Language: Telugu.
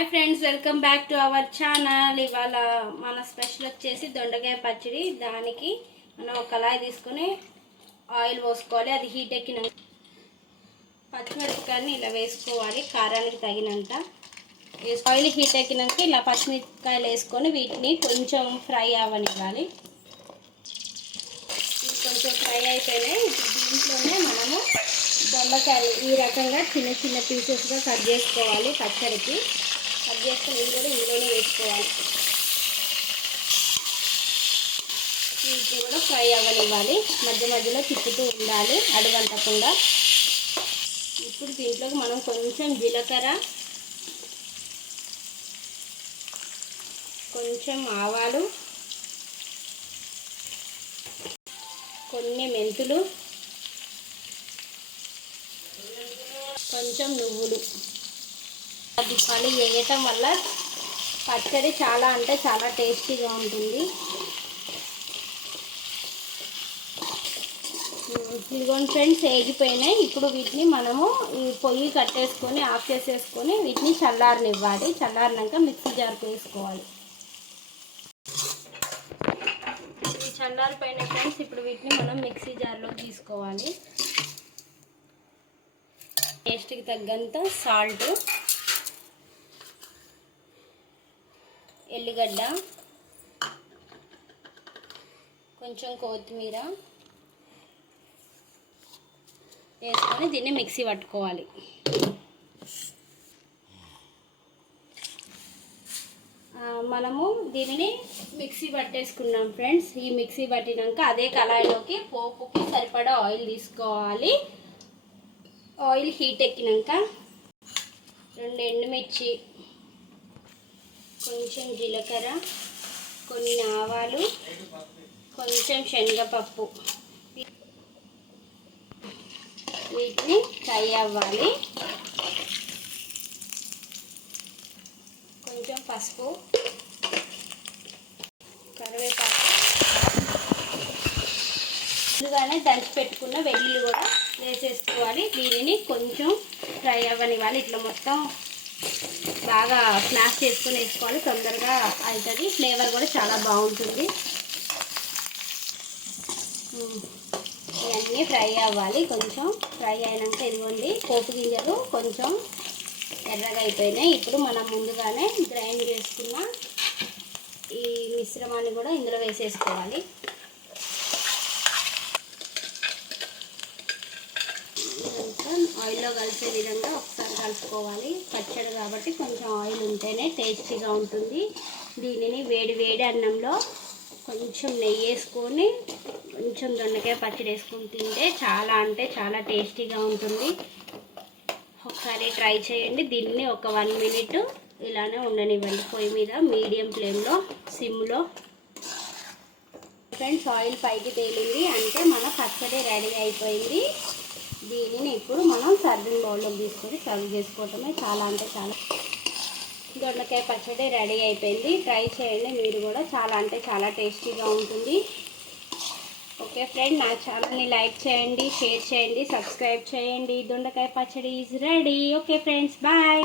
Hi friends, welcome back to our channel. ఇవాళ మన స్పెషల్ వచ్చేసి దొండకాయ పచ్చడి. దానికి మనం ఒక కళాయి తీసుకొని ఆయిల్ పోసుకోవాలి. అది హీట్ ఎక్కిన పచ్చిమిరపకాయని ఇలా వేసుకోవాలి కారానికి తగినంత. ఆయిల్ హీట్ ఎక్కినాక ఇలా పచ్చిమిరపకాయలు వేసుకొని వీటిని కొంచెం ఫ్రై అవ్వనివ్వాలి. కొంచెం ఫ్రై అయిపోయినాయి. దీంట్లోనే మనము దొండకాయలు ఈ రకంగా చిన్న చిన్న పీసెస్గా కట్ చేసుకోవాలి. పచ్చడికి కట్ చేసుకొని ఇందులోనే వేసుకోవాలి. వీటిని కూడా ఫ్రై అవ్వనివ్వాలి. మధ్య మధ్యలో తిప్పుతూ ఉండాలి అడుగంటకుండా. ఇప్పుడు దీంట్లోకి మనం కొంచెం జీలకర్ర, కొంచెం ఆవాలు, కొన్ని మెంతులు, కొంచెం నువ్వులు అది వేయటం వల్ల పచ్చడి చాలా అంటే చాలా టేస్టీగా ఉంటుంది. ఇదిగోండి ఫ్రెండ్స్, వేగిపోయినాయి. ఇప్పుడు వీటిని మనము ఈ పొయ్యి కట్టేసుకొని ఆఫ్ చేసేసుకొని వీటిని చల్లారనివ్వాలి. చల్లారినాక మిక్సీ జార్కి వేసుకోవాలి. చల్లారిపోయిన ఫ్రెండ్స్, ఇప్పుడు వీటిని మనం మిక్సీ జార్లో తీసుకోవాలి. టేస్ట్కి తగ్గంత సాల్ట్, ఎల్లిగడ్డ, కొంచెం కొత్తిమీర వేసుకొని దీన్ని మిక్సీ పట్టుకోవాలి. మనము దీనిని మిక్సీ పట్టేసుకున్నాం ఫ్రెండ్స్. ఈ మిక్సీ పట్టినాక అదే కళాయిలోకి పోపుకి సరిపడా ఆయిల్ తీసుకోవాలి. ఆయిల్ హీట్ ఎక్కినాక 2 ఎండుమిర్చి, కొంచెం జీలకర్ర, కొన్ని ఆవాలు, కొంచెం శనగపప్పు వీటిని ఫ్రై అవ్వాలి. కొంచెం పసుపు, కరివేపాకు, ముందుగానే దంచి పెట్టుకున్న వెల్లుల్లి కూడా వేసేసుకోవాలి. దీనిని కొంచెం ఫ్రై అవ్వనివ్వాలి. ఇట్లా మొత్తం బాగా స్మాష్ చేసుకొని వేసుకోవాలి. తొందరగా అవుతుంది. ఫ్లేవర్ కూడా చాలా బాగుంటుంది. ఇవన్నీ ఫ్రై అవ్వాలి. కొంచెం ఫ్రై అయినాక ఇదిగోండి పోపు గింజలు కొంచెం ఎర్రగా అయిపోయినాయి. ఇప్పుడు మనం ముందుగానే గ్రైండ్ చేసుకున్న ఈ మిశ్రమాన్ని కూడా ఇందులో వేసేసుకోవాలి. ఆయిల్లో కలిసే విధంగా ఒకసారి కలుపుకోవాలి. పచ్చడి కాబట్టి కొంచెం ఆయిల్ ఉంటేనే టేస్టీగా ఉంటుంది. దీనిని వేడి వేడి అన్నంలో కొంచెం నెయ్యి వేసుకొని కొంచెం దొండకాయ పచ్చడి వేసుకొని తింటే చాలా అంటే చాలా టేస్టీగా ఉంటుంది. ఒకసారి ట్రై చేయండి. దీన్ని ఒక 1 మినిట్ ఇలానే ఉండనివ్వండి పొయ్యి మీద మీడియం ఫ్లేమ్లో, సిమ్లో. ఫ్రెండ్స్, ఆయిల్ పైకి తేలింది అంటే మన పచ్చడి రెడీ అయిపోయింది. దీనిని ఇప్పుడు మనం సర్వింగ్ బౌల్లోకి తీసుకొని సర్వ్ చేసుకోవటమే. చాలా అంటే చాలా దొండకాయ పచ్చడి రెడీ అయిపోయింది. ట్రై చేయండి మీరు కూడా. చాలా అంటే చాలా టేస్టీగా ఉంటుంది. ఓకే ఫ్రెండ్, నా ఛానల్ని లైక్ చేయండి, షేర్ చేయండి, సబ్స్క్రైబ్ చేయండి. దొండకాయ పచ్చడి is ready. Okay friends, bye.